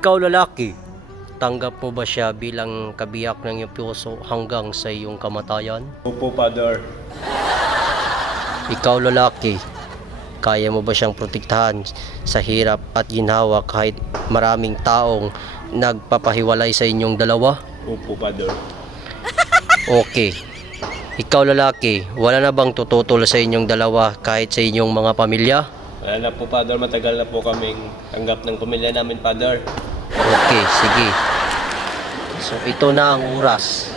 Ikaw lalaki, tanggap mo ba siya bilang kabiyak ng iyong puso hanggang sa iyong kamatayan? Opo, Father. Ikaw lalaki, kaya mo ba siyang protektahan sa hirap at ginhawa kahit maraming taong nagpapahiwalay sa inyong dalawa? Opo, Father. Okay. Ikaw lalaki, wala na bang tututol sa inyong dalawa kahit sa inyong mga pamilya? Wala na po, Father. Matagal na po kaming tanggap ng pamilya namin, Father. Okay, sige. So ito na ang oras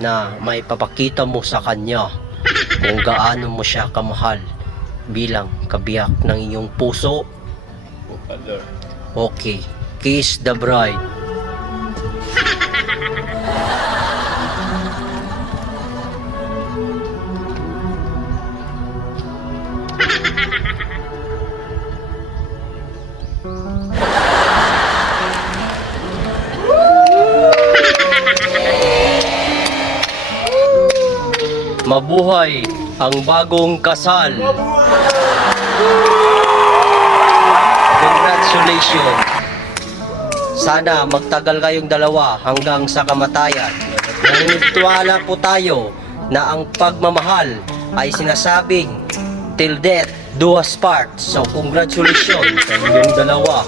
na may papakita mo sa kanya kung gaano mo siya kamahal bilang kabiyak ng iyong puso. Opo, Father. Okay, kiss the bride. Mabuhay ang bagong kasal. Congratulations. Sana magtagal kayong dalawa hanggang sa kamatayan. Naniniwala po tayo na ang pagmamahal ay sinasabing till death do us part. So congratulations sa inyong dalawa.